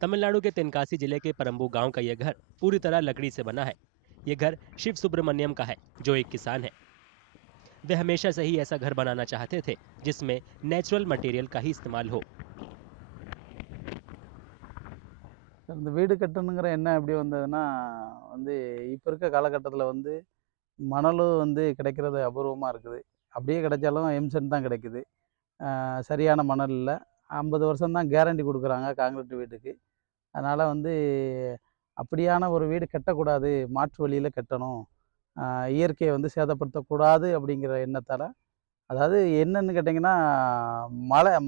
तमिलनाडु के तेनकासी जिले के परम्बू गांव का यह घर पूरी तरह लकड़ी से बना है। यह घर शिव सुब्रमण्यम का है, जो एक किसान है। वे हमेशा से ही ऐसा घर बनाना चाहते थे जिसमें नेचुरल मटेरियल का ही इस्तेमाल हो। இந்த வீடு கட்டணுங்கிற எண்ணம் எப்படி வந்ததுன்னா, வந்து இப்ப இருக்க காலகட்டத்தில வந்து மணலும் வந்து கிடைக்கிறது அபூர்வமா இருக்குது. அப்படியே கிடைச்சாலும் எம்சாண்ட் தான் கிடைக்குது. சரியான மணல் இல்ல. 50 வருஷம் தான் கேரண்டி குடுக்குறாங்க கான்கிரீட் வீட்டுக்கு. அதனால வந்து அப்படியான ஒரு வீடு கட்டக்கூடாது, மாற்று வழியில கட்டணும். அ இயற்கையை வந்து சேதப்படுத்தக்கூடாது அப்படிங்கிற எண்ணத்தால, அதாவது என்னன்னு கேட்டீங்கன்னா,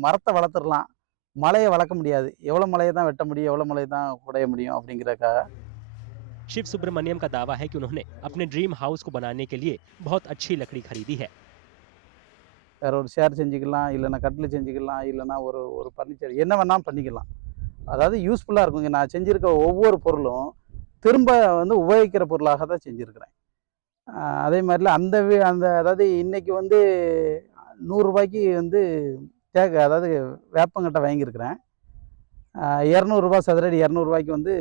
மரத்த வளர்த்துறலாம். மலைய வளர்க்க முடியாது. எவ்வளோ மலைய தான் வெட்ட முடியும், எவ்வளோ மலைய தான் குடைய முடியும் அப்படிங்கிறதுக்காக शिव सुब्रमण्यम का दावा है कि उन्होंने अपने ड्रीम हाउस को बनाने के लिए बहुत अच्छी लकड़ी खरीदी है। வேற ஒரு சேர் செஞ்சுக்கலாம், இல்லைன்னா கட்டில் செஞ்சுக்கலாம், இல்லைன்னா ஒரு ஒரு ஃபர்னிச்சர் என்ன வேணாலும் பண்ணிக்கலாம். அதாவது யூஸ்ஃபுல்லா இருக்குங்க. நான் செஞ்சிருக்க ஒவ்வொரு பொருளும் திரும்ப வந்து உபயோகிக்கிற பொருளாக தான் செஞ்சிருக்கிறேன். அதே மாரில அந்த அதாவது இன்னைக்கு வந்து ரூ. 100க்கு வந்து அதாவது வேப்பங்கட்ட வாங்கியிருக்கிறேன். ரூ. 200 சதுரடி ரூ. 200க்கு வந்து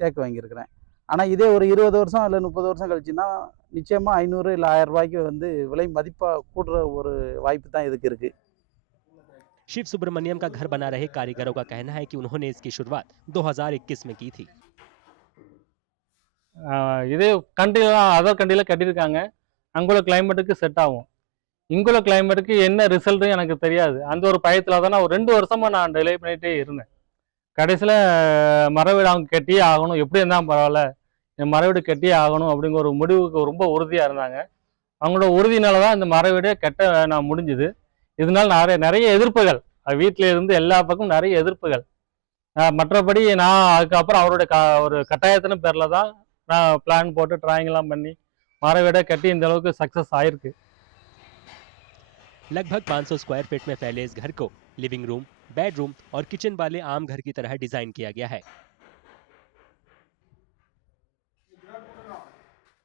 தேக்கு வாங்கியிருக்கிறேன். ஆனா இதே ஒரு 20 வருஷம் இல்ல 30 வருஷம் கழிச்சுன்னா, நிச்சயமா 500 இல்ல ரூ. 1000க்கு வந்து விலை மதிப்பா கூடுற ஒரு வாய்ப்பு தான் இதுக்கு இருக்கு. शिव सुब्रमण्यम का घर बना रहे कारीगरों का कहना है कि उन्होंने इसकी शुरुआत 2021 में की थी। இதே அதர் கண்ட்ரியில் கட்டியிருக்காங்க. அங்குள்ள கிளைமேட்டுக்கு செட் ஆகும். இங்குள்ள கிளைமேட்டுக்கு என்ன ரிசல்ட்டும் எனக்கு தெரியாது. அந்த ஒரு பயத்தில் தான் நான் ஒரு 2 வருஷமா நான் டிலே பண்ணிகிட்டே இருந்தேன். கடைசியில் மரவீடு அவங்க கட்டியே ஆகணும், எப்படி இருந்தால் பரவாயில்ல, என் மரவீடு கட்டியே ஆகணும் அப்படிங்கிற ஒரு முடிவுக்கு ரொம்ப உறுதியாக இருந்தாங்க. அவங்களோட உறுதினால தான் இந்த மரவீடே கட்ட நான் முடிஞ்சுது. இதனால நிறைய எதிர்ப்புகள், வீட்டில் இருந்து எல்லா பக்கமும் நிறைய எதிர்ப்புகள். மற்றபடி நான் அதுக்கப்புறம் அவருடைய ஒரு கட்டாயத்தின் பேரில் தான் நான் பிளான் போட்டு டிராயிங்லாம் பண்ணி மரவீடை கட்டி இந்த அளவுக்கு சக்ஸஸ் ஆயிருக்கு. लगभग 500 स्क्वायर फीट में फैले इस घर को लिविंग रूम, बेडरूम और किचन वाले आम घर की तरह डिजाइन किया गया है।